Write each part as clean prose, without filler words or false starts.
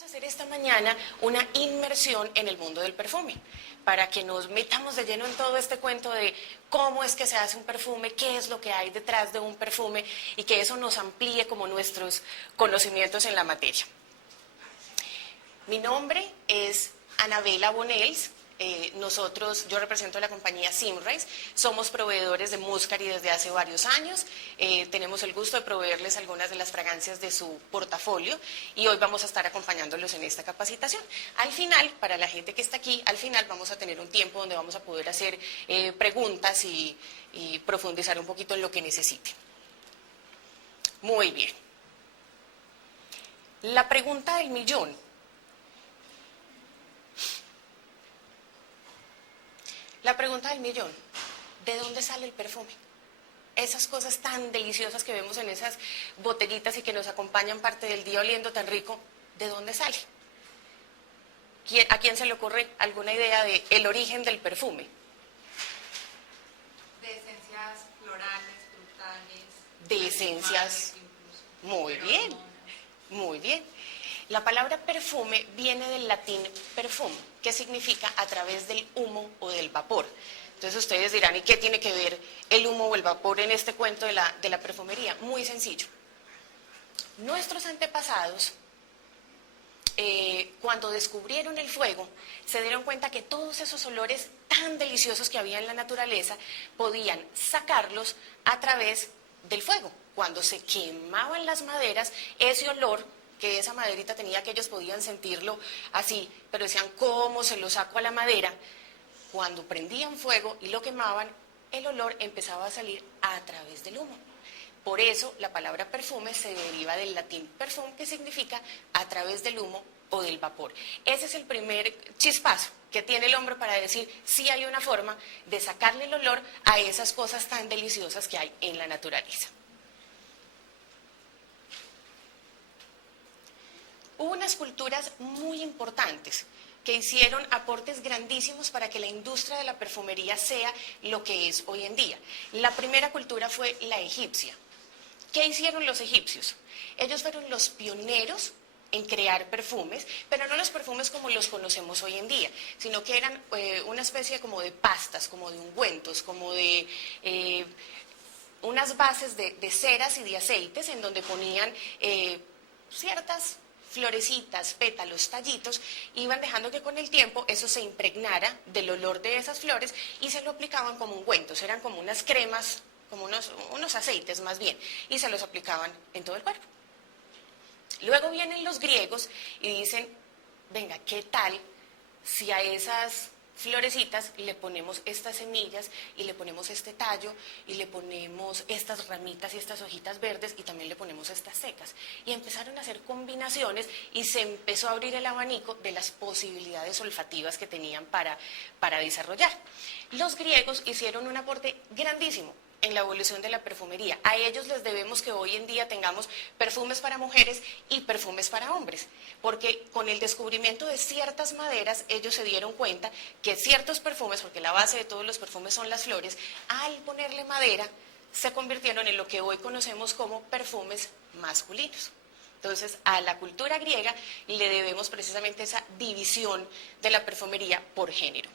Vamos a hacer esta mañana una inmersión en el mundo del perfume, para que nos metamos de lleno en todo este cuento de cómo es que se hace un perfume, qué es lo que hay detrás de un perfume y que eso nos amplíe como nuestros conocimientos en la materia. Mi nombre es Anabela Bonels. Yo represento la compañía Symrise, somos proveedores de Muscari desde hace varios años, tenemos el gusto de proveerles algunas de las fragancias de su portafolio y hoy vamos a estar acompañándolos en esta capacitación. Al final, para la gente que está aquí, al final vamos a tener un tiempo donde vamos a poder hacer preguntas y profundizar un poquito en lo que necesiten. Muy bien. La pregunta del millón. La pregunta del millón, ¿de dónde sale el perfume? Esas cosas tan deliciosas que vemos en esas botellitas y que nos acompañan parte del día oliendo tan rico, ¿de dónde sale? ¿A quién se le ocurre alguna idea del origen del perfume? De esencias florales, frutales. De esencias. Incluso. Muy bien, muy bien. La palabra perfume viene del latín perfum, que significa a través del humo o del vapor. Entonces ustedes dirán, ¿y qué tiene que ver el humo o el vapor en este cuento de la perfumería? Muy sencillo. Nuestros antepasados, cuando descubrieron el fuego, se dieron cuenta que todos esos olores tan deliciosos que había en la naturaleza podían sacarlos a través del fuego. Cuando se quemaban las maderas, ese olor que esa maderita tenía, que ellos podían sentirlo así, pero decían, ¿cómo se lo saco a la madera? Cuando prendían fuego y lo quemaban, el olor empezaba a salir a través del humo. Por eso la palabra perfume se deriva del latín perfum, que significa a través del humo o del vapor. Ese es el primer chispazo que tiene el hombre para decir, sí hay una forma de sacarle el olor a esas cosas tan deliciosas que hay en la naturaleza. Hubo unas culturas muy importantes que hicieron aportes grandísimos para que la industria de la perfumería sea lo que es hoy en día. La primera cultura fue la egipcia. ¿Qué hicieron los egipcios? Ellos fueron los pioneros en crear perfumes, pero no los perfumes como los conocemos hoy en día, sino que eran una especie como de pastas, como de ungüentos, como de unas bases de ceras y de aceites en donde ponían ciertas florecitas, pétalos, tallitos, iban dejando que con el tiempo eso se impregnara del olor de esas flores y se lo aplicaban como ungüentos, eran como unas cremas, como unos aceites más bien, y se los aplicaban en todo el cuerpo. Luego vienen los griegos y dicen, venga, ¿qué tal si a esas florecitas le ponemos estas semillas y le ponemos este tallo y le ponemos estas ramitas y estas hojitas verdes y también le ponemos estas secas? Y empezaron a hacer combinaciones y se empezó a abrir el abanico de las posibilidades olfativas que tenían para desarrollar. Los griegos hicieron un aporte grandísimo en la evolución de la perfumería. A ellos les debemos que hoy en día tengamos perfumes para mujeres y perfumes para hombres, porque con el descubrimiento de ciertas maderas, ellos se dieron cuenta que ciertos perfumes, porque la base de todos los perfumes son las flores, al ponerle madera, se convirtieron en lo que hoy conocemos como perfumes masculinos. Entonces, a la cultura griega le debemos precisamente esa división de la perfumería por género.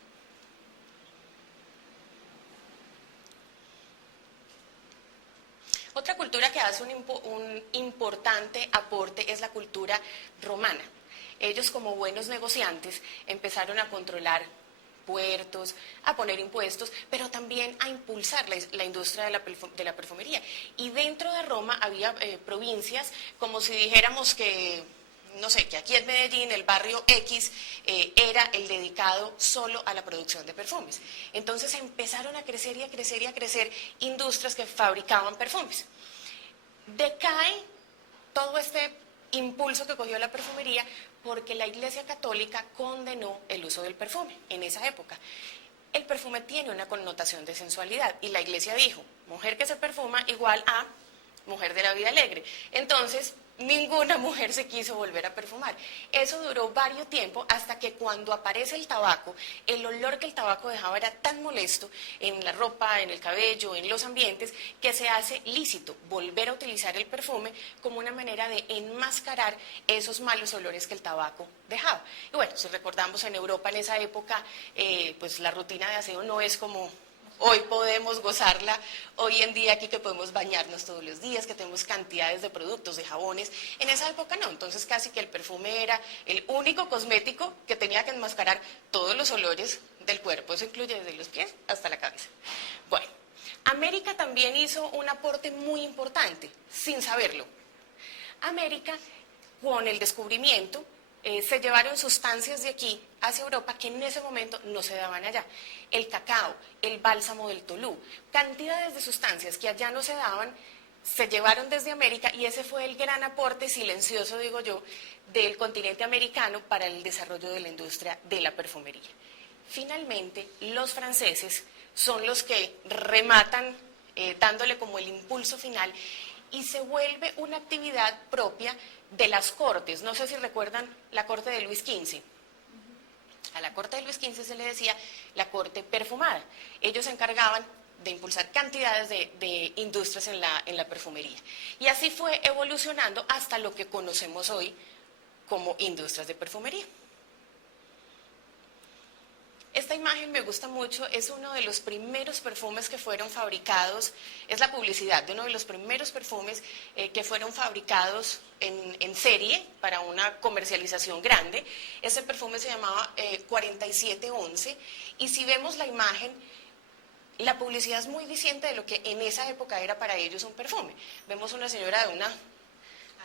Otra cultura que hace un importante aporte es la cultura romana. Ellos, como buenos negociantes, empezaron a controlar puertos, a poner impuestos, pero también a impulsar la industria de la perfumería. Y dentro de Roma había provincias, como si dijéramos que, no sé, que aquí en Medellín el barrio X era el dedicado solo a la producción de perfumes. Entonces empezaron a crecer y a crecer y a crecer industrias que fabricaban perfumes. Decae todo este impulso que cogió la perfumería porque la Iglesia Católica condenó el uso del perfume en esa época. El perfume tiene una connotación de sensualidad y la Iglesia dijo, mujer que se perfuma igual a mujer de la vida alegre. Entonces ninguna mujer se quiso volver a perfumar. Eso duró varios tiempos hasta que cuando aparece el tabaco, el olor que el tabaco dejaba era tan molesto en la ropa, en el cabello, en los ambientes, que se hace lícito volver a utilizar el perfume como una manera de enmascarar esos malos olores que el tabaco dejaba. Y bueno, si recordamos en Europa en esa época, pues la rutina de aseo no es como hoy podemos gozarla, hoy en día aquí que podemos bañarnos todos los días, que tenemos cantidades de productos, de jabones. En esa época no, entonces casi que el perfume era el único cosmético que tenía que enmascarar todos los olores del cuerpo, eso incluye desde los pies hasta la cabeza. Bueno, América también hizo un aporte muy importante, sin saberlo. América, con el descubrimiento, se llevaron sustancias de aquí hacia Europa que en ese momento no se daban allá. El cacao, el bálsamo del Tolú, cantidades de sustancias que allá no se daban, se llevaron desde América y ese fue el gran aporte silencioso, digo yo, del continente americano para el desarrollo de la industria de la perfumería. Finalmente, los franceses son los que rematan dándole como el impulso final y se vuelve una actividad propia de las cortes. No sé si recuerdan la corte de Luis XV. A la corte de Luis XV se le decía la corte perfumada. Ellos se encargaban de impulsar cantidades de industrias en la perfumería. Y así fue evolucionando hasta lo que conocemos hoy como industrias de perfumería. Esta imagen me gusta mucho, es uno de los primeros perfumes que fueron fabricados, es la publicidad de uno de los primeros perfumes que fueron fabricados en serie para una comercialización grande. Ese perfume se llamaba 4711 y si vemos la imagen, la publicidad es muy diciente de lo que en esa época era para ellos un perfume. Vemos una señora de una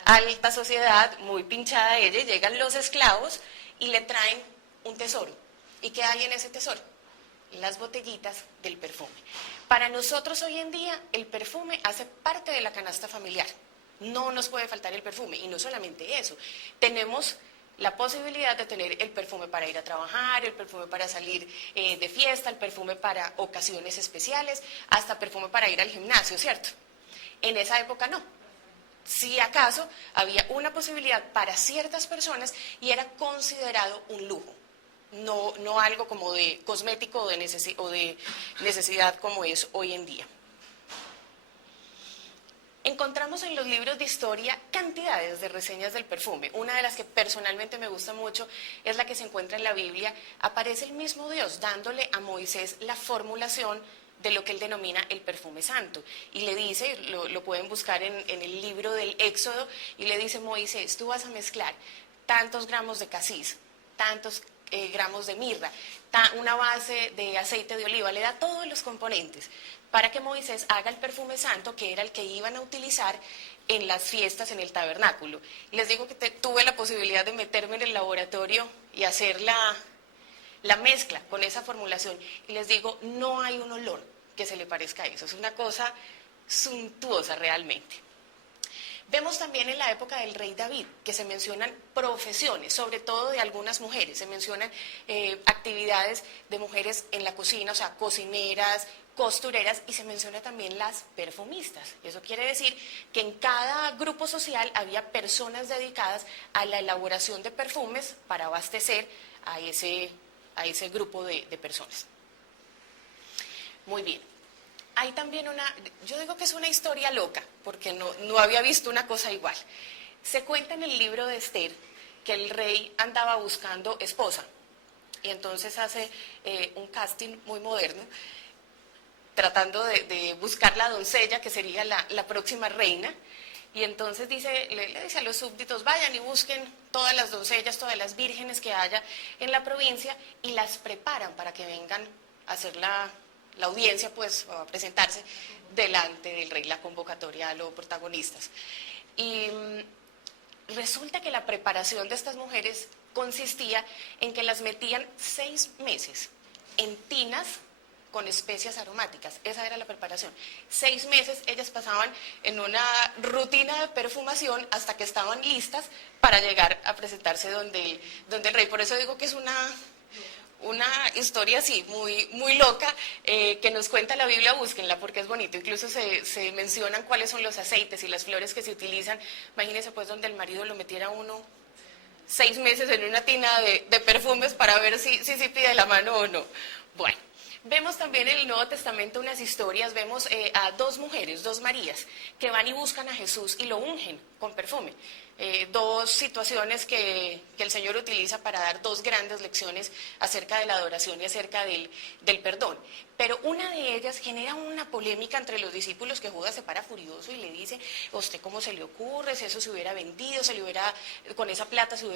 alta sociedad, muy pinchada ella, y llegan los esclavos y le traen un tesoro. ¿Y qué hay en ese tesoro? Las botellitas del perfume. Para nosotros hoy en día el perfume hace parte de la canasta familiar. No nos puede faltar el perfume y no solamente eso. Tenemos la posibilidad de tener el perfume para ir a trabajar, el perfume para salir de fiesta, el perfume para ocasiones especiales, hasta perfume para ir al gimnasio, ¿cierto? En esa época no. Si acaso había una posibilidad para ciertas personas y era considerado un lujo. No algo como de cosmético o de necesidad como es hoy en día. Encontramos en los libros de historia cantidades de reseñas del perfume. Una de las que personalmente me gusta mucho es la que se encuentra en la Biblia. Aparece el mismo Dios dándole a Moisés la formulación de lo que él denomina el perfume santo. Y le dice, lo pueden buscar en el libro del Éxodo, y le dice: Moisés, tú vas a mezclar tantos gramos de casis, tantos gramos de mirra, una base de aceite de oliva, le da todos los componentes para que Moisés haga el perfume santo que era el que iban a utilizar en las fiestas en el tabernáculo. Y les digo que tuve la posibilidad de meterme en el laboratorio y hacer la mezcla con esa formulación y les digo, no hay un olor que se le parezca a eso, es una cosa suntuosa realmente. Vemos también en la época del rey David que se mencionan profesiones, sobre todo de algunas mujeres, se mencionan actividades de mujeres en la cocina, o sea, cocineras, costureras, y se menciona también las perfumistas. Eso quiere decir que en cada grupo social había personas dedicadas a la elaboración de perfumes para abastecer a ese grupo de personas. Muy bien. Hay también yo digo que es una historia loca, porque no había visto una cosa igual. Se cuenta en el libro de Esther que el rey andaba buscando esposa, y entonces hace un casting muy moderno, tratando de buscar la doncella que sería la próxima reina, y entonces le dice a los súbditos: vayan y busquen todas las doncellas, todas las vírgenes que haya en la provincia, y las preparan para que vengan a hacer la audiencia, pues, a presentarse delante del rey, la convocatoria a los protagonistas. Y resulta que la preparación de estas mujeres consistía en que las metían 6 meses en tinas con especias aromáticas. Esa era la preparación. 6 meses ellas pasaban en una rutina de perfumación hasta que estaban listas para llegar a presentarse donde el rey. Por eso digo que es una historia así, muy loca, que nos cuenta la Biblia, búsquenla porque es bonito. Incluso se mencionan cuáles son los aceites y las flores que se utilizan. Imagínense pues donde el marido lo metiera uno 6 meses en una tina de perfumes para ver si pide la mano o no. Bueno, vemos también en el Nuevo Testamento unas historias, vemos a 2 mujeres, 2 Marías, que van y buscan a Jesús y lo ungen con perfume. 2 situaciones que el Señor utiliza para dar 2 grandes lecciones acerca de la adoración y acerca del perdón. Pero una de ellas genera una polémica entre los discípulos, que Judas se para furioso y le dice: ¿a usted cómo se le ocurre? Si eso se hubiera vendido, con esa plata se le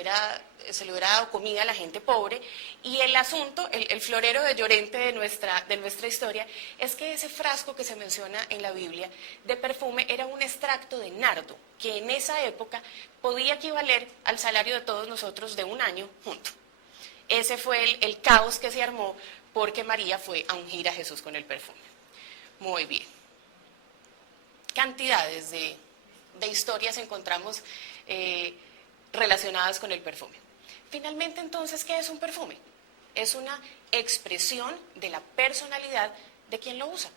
hubiera dado comida a la gente pobre. Y el asunto, el florero de Llorente de nuestra historia, es que ese frasco que se menciona en la Biblia de perfume era un extracto de nardo, que en esa época podía equivaler al salario de todos nosotros de un año junto. Ese fue el caos que se armó porque María fue a ungir a Jesús con el perfume. Muy bien. Cantidades de historias encontramos relacionadas con el perfume. Finalmente, entonces, ¿qué es un perfume? Es una expresión de la personalidad de quien lo usa.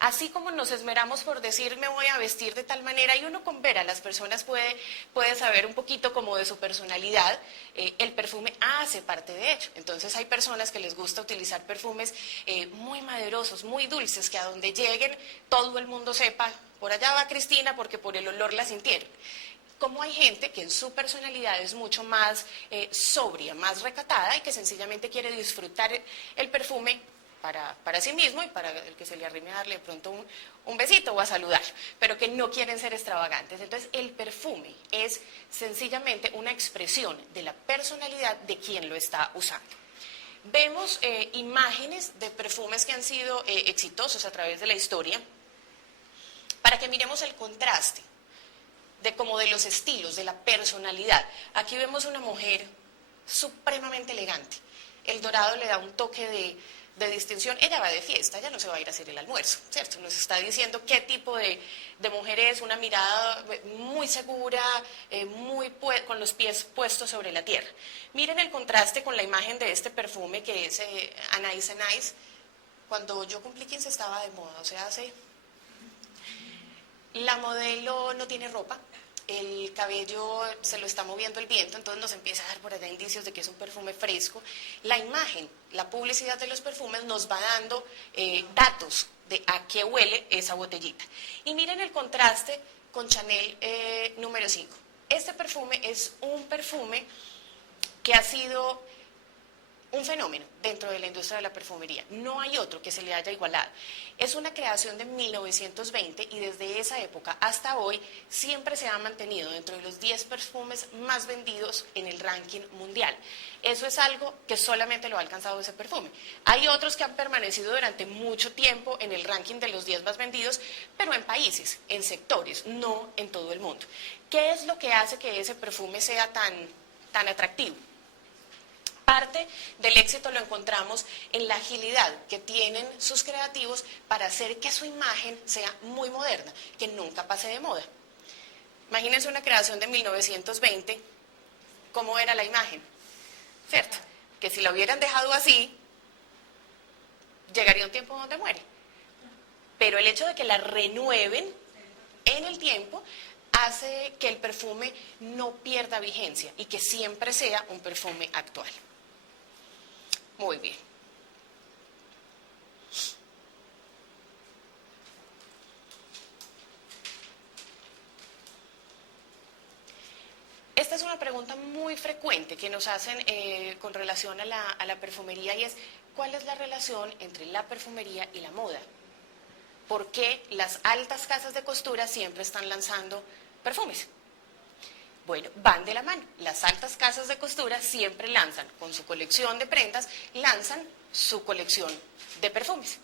Así como nos esmeramos por decir me voy a vestir de tal manera, y uno con ver a las personas puede saber un poquito como de su personalidad, el perfume hace parte de ello. Entonces hay personas que les gusta utilizar perfumes muy maderosos, muy dulces, que a donde lleguen todo el mundo sepa, por allá va Cristina porque por el olor la sintieron. Como hay gente que en su personalidad es mucho más sobria, más recatada, y que sencillamente quiere disfrutar el perfume para sí mismo y para el que se le arrime a darle de pronto un besito o a saludar, pero que no quieren ser extravagantes. Entonces el perfume es sencillamente una expresión de la personalidad de quien lo está usando. Vemos imágenes de perfumes que han sido exitosos a través de la historia, para que miremos el contraste de los estilos, de la personalidad. Aquí vemos una mujer supremamente elegante. El dorado le da un toque de distinción. Ella va de fiesta, ella no se va a ir a hacer el almuerzo, ¿cierto? Nos está diciendo qué tipo de mujer es, una mirada muy segura, con los pies puestos sobre la tierra. Miren el contraste con la imagen de este perfume que es Anais Anais. Cuando yo cumplí 15 estaba de moda, o sea, la modelo no tiene ropa, el cabello se lo está moviendo el viento, entonces nos empieza a dar por allá indicios de que es un perfume fresco. La imagen, la publicidad de los perfumes nos va dando datos de a qué huele esa botellita. Y miren el contraste con Chanel número 5. Este perfume es un perfume que ha sido un fenómeno dentro de la industria de la perfumería. No hay otro que se le haya igualado. Es una creación de 1920 y desde esa época hasta hoy siempre se ha mantenido dentro de los 10 perfumes más vendidos en el ranking mundial. Eso es algo que solamente lo ha alcanzado ese perfume. Hay otros que han permanecido durante mucho tiempo en el ranking de los 10 más vendidos, pero en países, en sectores, no en todo el mundo. ¿Qué es lo que hace que ese perfume sea tan atractivo? Parte del éxito lo encontramos en la agilidad que tienen sus creativos para hacer que su imagen sea muy moderna, que nunca pase de moda. Imagínense una creación de 1920, ¿cómo era la imagen? ¿Cierto? Que si la hubieran dejado así, llegaría un tiempo donde muere. Pero el hecho de que la renueven en el tiempo hace que el perfume no pierda vigencia y que siempre sea un perfume actual. Muy bien. Esta es una pregunta muy frecuente que nos hacen con relación a la perfumería, y es: ¿cuál es la relación entre la perfumería y la moda? ¿Por qué las altas casas de costura siempre están lanzando perfumes? Bueno, van de la mano. Las altas casas de costura siempre lanzan, con su colección de prendas, lanzan su colección de perfumes.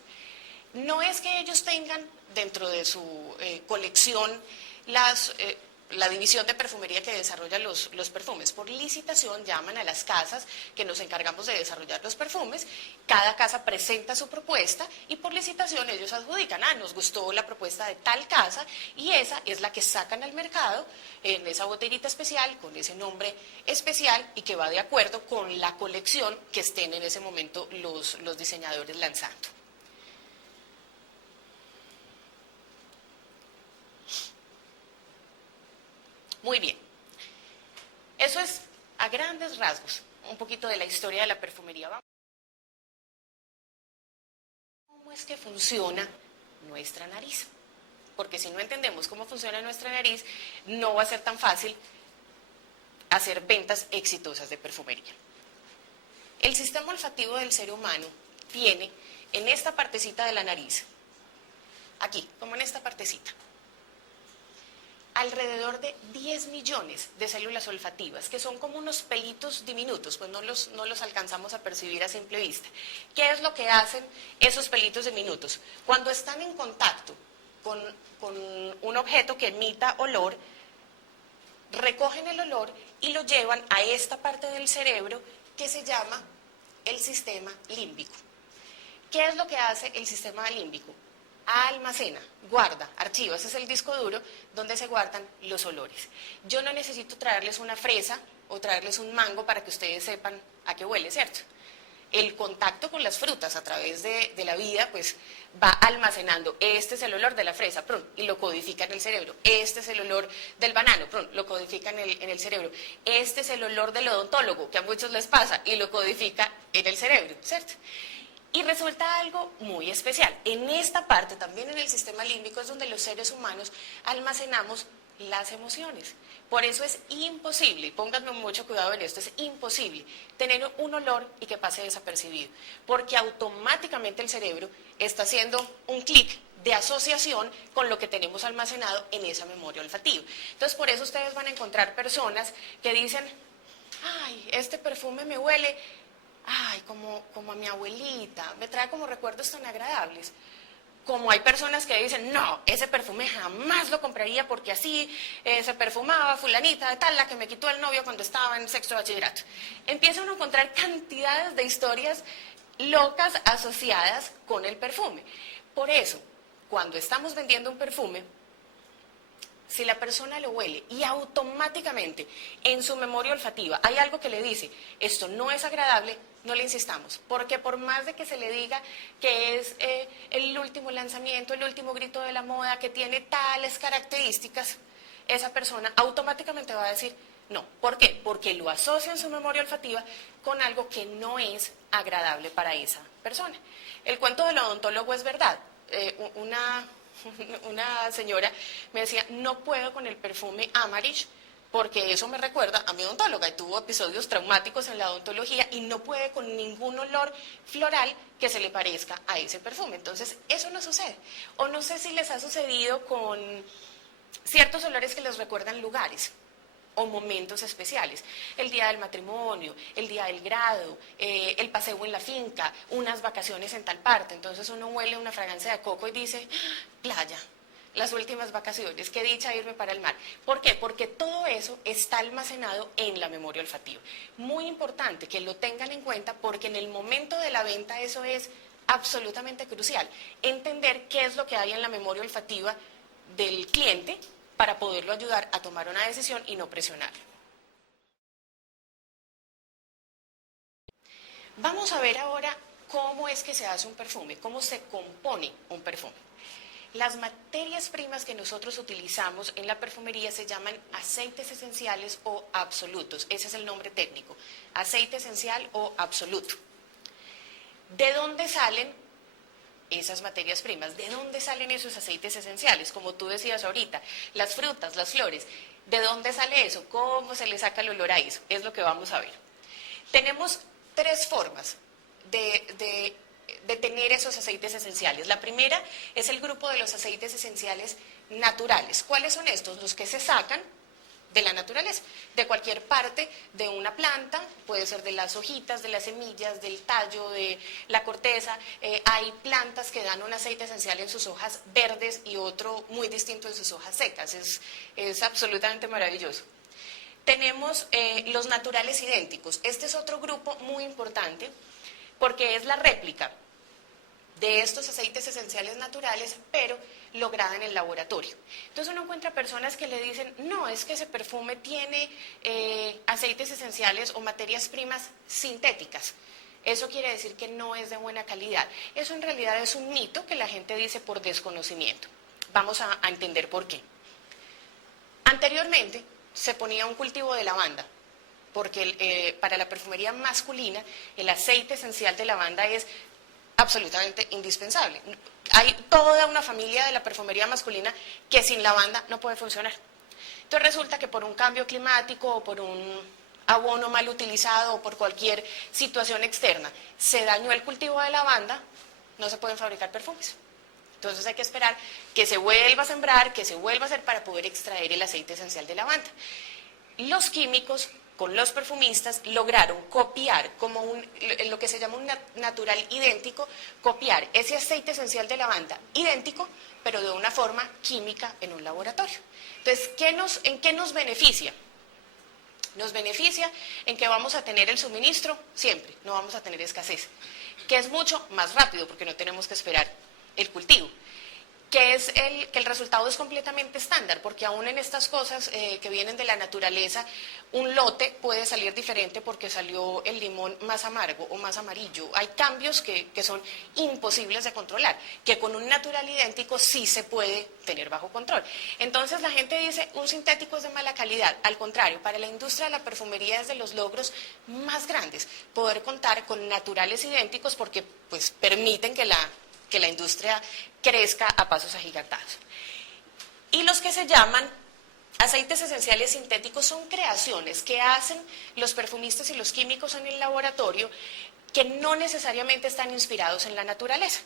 No es que ellos tengan dentro de su colección la división de perfumería que desarrolla los perfumes. Por licitación llaman a las casas que nos encargamos de desarrollar los perfumes, cada casa presenta su propuesta y por licitación ellos adjudican, nos gustó la propuesta de tal casa y esa es la que sacan al mercado en esa botellita especial, con ese nombre especial y que va de acuerdo con la colección que estén en ese momento los diseñadores lanzando. Muy bien, eso es a grandes rasgos un poquito de la historia de la perfumería. ¿Cómo es que funciona nuestra nariz? Porque si no entendemos cómo funciona nuestra nariz, no va a ser tan fácil hacer ventas exitosas de perfumería. El sistema olfativo del ser humano tiene en esta partecita de la nariz, aquí, como en esta partecita, alrededor de 10 millones de células olfativas, que son como unos pelitos diminutos, pues no los alcanzamos a percibir a simple vista. ¿Qué es lo que hacen esos pelitos diminutos? Cuando están en contacto con un objeto que emita olor, recogen el olor y lo llevan a esta parte del cerebro que se llama el sistema límbico. ¿Qué es lo que hace el sistema límbico? Almacena, guarda, archiva, ese es el disco duro donde se guardan los olores. Yo no necesito traerles una fresa o traerles un mango para que ustedes sepan a qué huele, ¿cierto? El contacto con las frutas a través de la vida, pues va almacenando, este es el olor de la fresa, ¡prum!, y lo codifica en el cerebro. Este es el olor del banano, ¡prum!, lo codifica en el cerebro. Este es el olor del odontólogo, que a muchos les pasa, y lo codifica en el cerebro, ¿cierto? Y resulta algo muy especial. En esta parte, también en el sistema límbico, es donde los seres humanos almacenamos las emociones. Por eso es imposible, y pónganme mucho cuidado en esto, es imposible tener un olor y que pase desapercibido, porque automáticamente el cerebro está haciendo un clic de asociación con lo que tenemos almacenado en esa memoria olfativa. Entonces, por eso ustedes van a encontrar personas que dicen, ay, este perfume me huele, ay, como a mi abuelita, me trae como recuerdos tan agradables. Como hay personas que dicen, no, ese perfume jamás lo compraría porque así se perfumaba fulanita de tal, la que me quitó el novio cuando estaba en sexto de bachillerato. Empieza uno a encontrar cantidades de historias locas asociadas con el perfume. Por eso, cuando estamos vendiendo un perfume, si la persona lo huele y automáticamente en su memoria olfativa hay algo que le dice, esto no es agradable, no le insistamos, porque por más de que se le diga que es el último lanzamiento, el último grito de la moda, que tiene tales características, esa persona automáticamente va a decir no. ¿Por qué? Porque lo asocia en su memoria olfativa con algo que no es agradable para esa persona. El cuento del odontólogo es verdad. Una señora me decía, no puedo con el perfume Amarish porque eso me recuerda a mi odontóloga y tuvo episodios traumáticos en la odontología y no puede con ningún olor floral que se le parezca a ese perfume. Entonces, eso no sucede. O no sé si les ha sucedido con ciertos olores que les recuerdan lugares o momentos especiales, el día del matrimonio, el día del grado, el paseo en la finca, unas vacaciones en tal parte. Entonces uno huele una fragancia de coco y dice, playa, las últimas vacaciones, qué dicha irme para el mar. ¿Por qué? Porque todo eso está almacenado en la memoria olfativa. Muy importante que lo tengan en cuenta porque en el momento de la venta eso es absolutamente crucial. Entender qué es lo que hay en la memoria olfativa del cliente para poderlo ayudar a tomar una decisión y no presionarlo. Vamos a ver ahora cómo es que se hace un perfume, cómo se compone un perfume. Las materias primas que nosotros utilizamos en la perfumería se llaman aceites esenciales o absolutos. Ese es el nombre técnico, aceite esencial o absoluto. ¿De dónde salen esas materias primas? ¿De dónde salen esos aceites esenciales? Como tú decías ahorita, las frutas, las flores. ¿De dónde sale eso? ¿Cómo se le saca el olor a eso? Es lo que vamos a ver. Tenemos tres formas de tener esos aceites esenciales. La primera es el grupo de los aceites esenciales naturales. ¿Cuáles son estos? Los que se sacan de la naturaleza, de cualquier parte de una planta, puede ser de las hojitas, de las semillas, del tallo, de la corteza. Hay plantas que dan un aceite esencial en sus hojas verdes y otro muy distinto en sus hojas secas, es absolutamente maravilloso. Tenemos los naturales idénticos. Este es otro grupo muy importante porque es la réplica de estos aceites esenciales naturales, pero lograda en el laboratorio. Entonces uno encuentra personas que le dicen, no, es que ese perfume tiene aceites esenciales o materias primas sintéticas. Eso quiere decir que no es de buena calidad. Eso en realidad es un mito que la gente dice por desconocimiento. Vamos a entender por qué. Anteriormente se ponía un cultivo de lavanda, porque para la perfumería masculina el aceite esencial de lavanda es absolutamente indispensable. Hay toda una familia de la perfumería masculina que sin lavanda no puede funcionar. Entonces resulta que por un cambio climático o por un abono mal utilizado o por cualquier situación externa se dañó el cultivo de lavanda, no se pueden fabricar perfumes. Entonces hay que esperar que se vuelva a sembrar, que se vuelva a hacer para poder extraer el aceite esencial de lavanda. Los químicos con los perfumistas lograron copiar como lo que se llama un natural idéntico, copiar ese aceite esencial de lavanda idéntico, pero de una forma química en un laboratorio. Entonces, ¿en qué nos beneficia? Nos beneficia en que vamos a tener el suministro siempre, no vamos a tener escasez, que es mucho más rápido porque no tenemos que esperar el cultivo. Que el resultado es completamente estándar, porque aún en estas cosas que vienen de la naturaleza, un lote puede salir diferente porque salió el limón más amargo o más amarillo. Hay cambios que son imposibles de controlar, que con un natural idéntico sí se puede tener bajo control. Entonces la gente dice, un sintético es de mala calidad. Al contrario, para la industria de la perfumería es de los logros más grandes, poder contar con naturales idénticos porque pues permiten que la industria crezca a pasos agigantados. Y los que se llaman aceites esenciales sintéticos son creaciones que hacen los perfumistas y los químicos en el laboratorio que no necesariamente están inspirados en la naturaleza.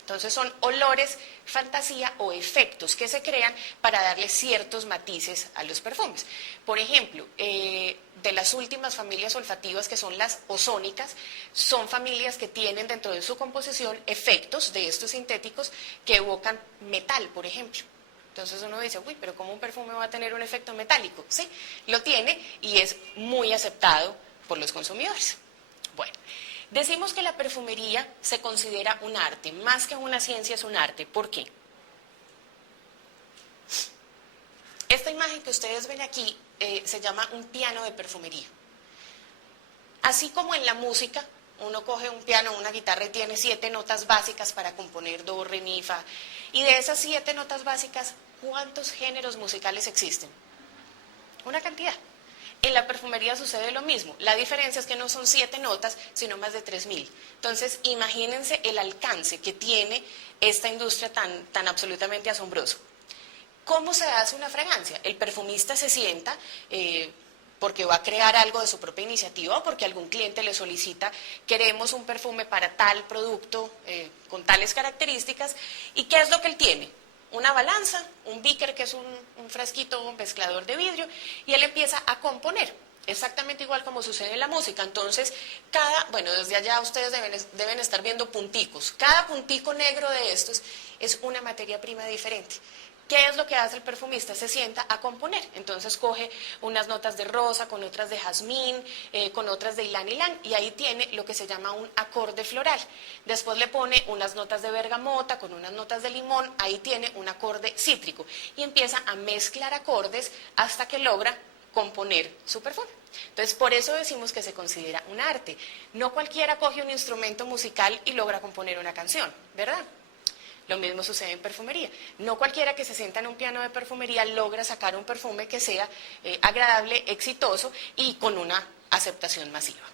Entonces son olores, fantasía o efectos que se crean para darle ciertos matices a los perfumes. Por ejemplo, de las últimas familias olfativas que son las ozónicas, son familias que tienen dentro de su composición efectos de estos sintéticos que evocan metal, por ejemplo. Entonces uno dice, uy, pero ¿cómo un perfume va a tener un efecto metálico? Sí, lo tiene y es muy aceptado por los consumidores. Bueno. Decimos que la perfumería se considera un arte, más que una ciencia es un arte. ¿Por qué? Esta imagen que ustedes ven aquí se llama un piano de perfumería. Así como en la música, uno coge un piano o una guitarra y tiene 7 notas básicas para componer do, re, mi, fa. Y de esas 7 notas básicas, ¿cuántos géneros musicales existen? Una cantidad. En la perfumería sucede lo mismo, la diferencia es que no son 7 notas, sino más de 3.000. Entonces, imagínense el alcance que tiene esta industria tan absolutamente asombroso. ¿Cómo se hace una fragancia? El perfumista se sienta porque va a crear algo de su propia iniciativa o porque algún cliente le solicita, queremos un perfume para tal producto con tales características, ¿y qué es lo que él tiene? Una balanza, un beaker que es un frasquito, un mezclador de vidrio, y él empieza a componer, exactamente igual como sucede en la música. Entonces, desde allá ustedes deben estar viendo punticos, cada puntico negro de estos es una materia prima diferente. ¿Qué es lo que hace el perfumista? Se sienta a componer, entonces coge unas notas de rosa, con otras de jazmín, con otras de ylang ylang, y ahí tiene lo que se llama un acorde floral. Después le pone unas notas de bergamota, con unas notas de limón, ahí tiene un acorde cítrico, y empieza a mezclar acordes hasta que logra componer su perfume. Entonces, por eso decimos que se considera un arte. No cualquiera coge un instrumento musical y logra componer una canción, ¿verdad? Lo mismo sucede en perfumería. No cualquiera que se sienta en un piano de perfumería logra sacar un perfume que sea agradable, exitoso y con una aceptación masiva.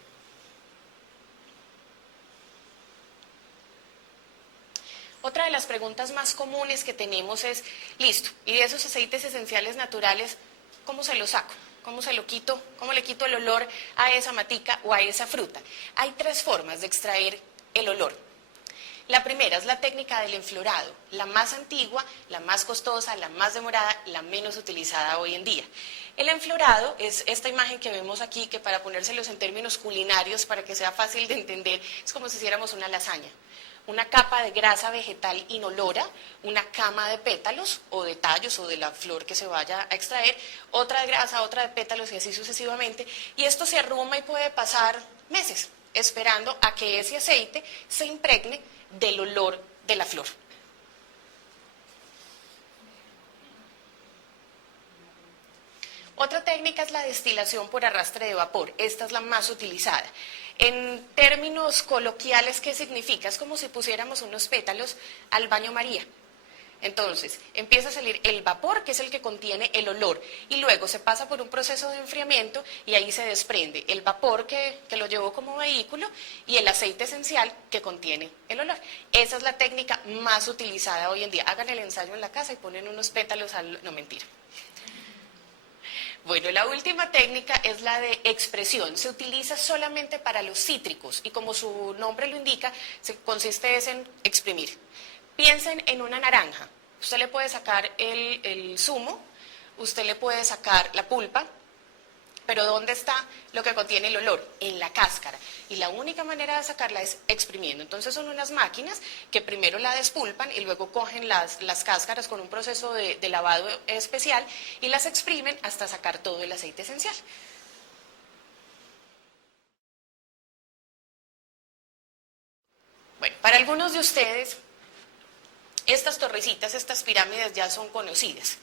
Otra de las preguntas más comunes que tenemos es, listo, y de esos aceites esenciales naturales, ¿cómo se los saco? ¿Cómo se lo quito? ¿Cómo le quito el olor a esa matica o a esa fruta? Hay 3 formas de extraer el olor. La primera es la técnica del enflorado, la más antigua, la más costosa, la más demorada, la menos utilizada hoy en día. El enflorado es esta imagen que vemos aquí, que para ponérselos en términos culinarios, para que sea fácil de entender, es como si hiciéramos una lasaña. Una capa de grasa vegetal inolora, una cama de pétalos o de tallos o de la flor que se vaya a extraer, otra de grasa, otra de pétalos y así sucesivamente. Y esto se arruma y puede pasar meses esperando a que ese aceite se impregne del olor de la flor. Otra técnica es la destilación por arrastre de vapor. Esta es la más utilizada. En términos coloquiales, ¿qué significa? Es como si pusiéramos unos pétalos al baño María. Entonces, empieza a salir el vapor, que es el que contiene el olor, y luego se pasa por un proceso de enfriamiento y ahí se desprende el vapor que lo llevó como vehículo y el aceite esencial que contiene el olor. Esa es la técnica más utilizada hoy en día. Hagan el ensayo en la casa y ponen unos pétalos al... No, mentira. Bueno, la última técnica es la de expresión. Se utiliza solamente para los cítricos y como su nombre lo indica, consiste en exprimir. Piensen en una naranja. Usted le puede sacar el zumo, usted le puede sacar la pulpa, pero ¿dónde está lo que contiene el olor? En la cáscara. Y la única manera de sacarla es exprimiendo. Entonces son unas máquinas que primero la despulpan y luego cogen las cáscaras con un proceso de lavado especial y las exprimen hasta sacar todo el aceite esencial. Bueno, para algunos de ustedes, estas torrecitas, estas pirámides ya son conocidas.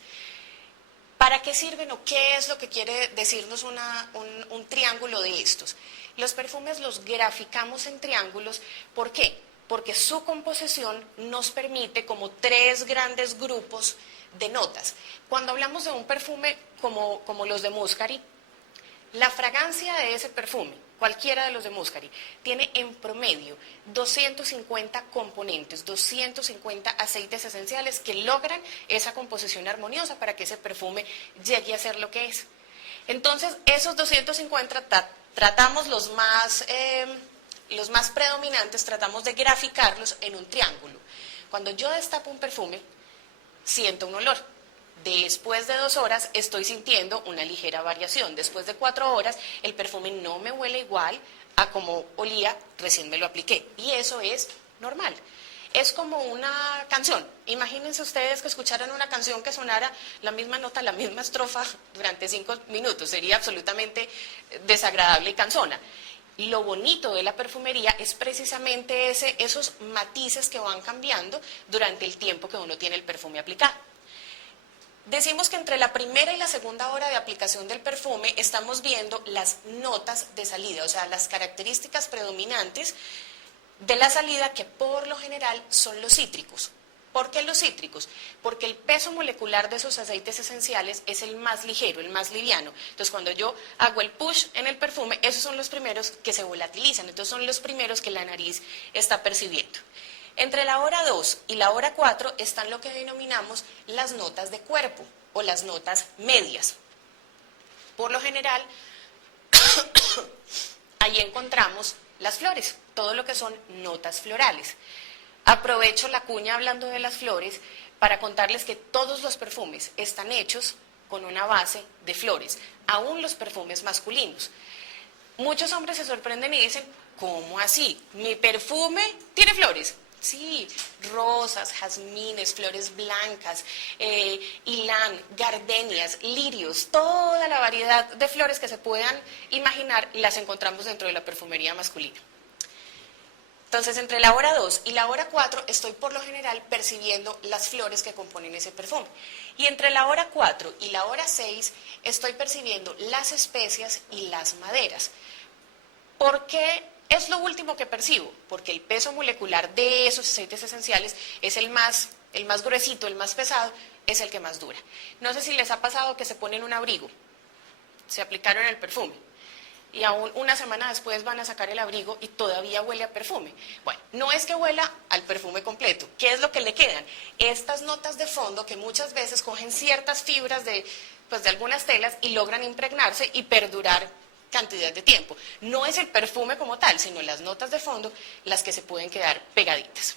¿Para qué sirven o qué es lo que quiere decirnos un triángulo de estos? Los perfumes los graficamos en triángulos, ¿por qué? Porque su composición nos permite como tres grandes grupos de notas. Cuando hablamos de un perfume como los de Muscari, la fragancia de ese perfume, cualquiera de los de Muscari, tiene en promedio 250 componentes, 250 aceites esenciales que logran esa composición armoniosa para que ese perfume llegue a ser lo que es. Entonces, esos 250 tratamos los más predominantes, tratamos de graficarlos en un triángulo. Cuando yo destapo un perfume, siento un olor. Después de 2 horas estoy sintiendo una ligera variación. Después de 4 horas el perfume no me huele igual a como olía recién me lo apliqué. Y eso es normal. Es como una canción. Imagínense ustedes que escucharan una canción que sonara la misma nota, la misma estrofa durante 5 minutos. Sería absolutamente desagradable y cansona. Lo bonito de la perfumería es precisamente esos matices que van cambiando durante el tiempo que uno tiene el perfume aplicado. Decimos que entre la primera y la segunda hora de aplicación del perfume estamos viendo las notas de salida, o sea, las características predominantes de la salida que por lo general son los cítricos. ¿Por qué los cítricos? Porque el peso molecular de esos aceites esenciales es el más ligero, el más liviano. Entonces, cuando yo hago el push en el perfume, esos son los primeros que se volatilizan, entonces son los primeros que la nariz está percibiendo. Entre la hora 2 y la hora 4 están lo que denominamos las notas de cuerpo o las notas medias. Por lo general, ahí encontramos las flores, todo lo que son notas florales. Aprovecho la cuña hablando de las flores para contarles que todos los perfumes están hechos con una base de flores, aún los perfumes masculinos. Muchos hombres se sorprenden y dicen, ¿cómo así? ¿Mi perfume tiene flores? Sí, rosas, jazmines, flores blancas, ylang, gardenias, lirios, toda la variedad de flores que se puedan imaginar las encontramos dentro de la perfumería masculina. Entonces, entre la hora 2 y la hora 4 estoy por lo general percibiendo las flores que componen ese perfume. Y entre la hora 4 y la hora 6 estoy percibiendo las especias y las maderas. ¿Por qué es lo último que percibo? Porque el peso molecular de esos aceites esenciales es el más gruesito, el más pesado, es el que más dura. No sé si les ha pasado que se ponen un abrigo, se aplicaron el perfume y aún una semana después van a sacar el abrigo y todavía huele a perfume. Bueno, no es que huela al perfume completo. ¿Qué es lo que le quedan? Estas notas de fondo que muchas veces cogen ciertas fibras de algunas telas y logran impregnarse y perdurar cantidad de tiempo. No es el perfume como tal, sino las notas de fondo las que se pueden quedar pegaditas.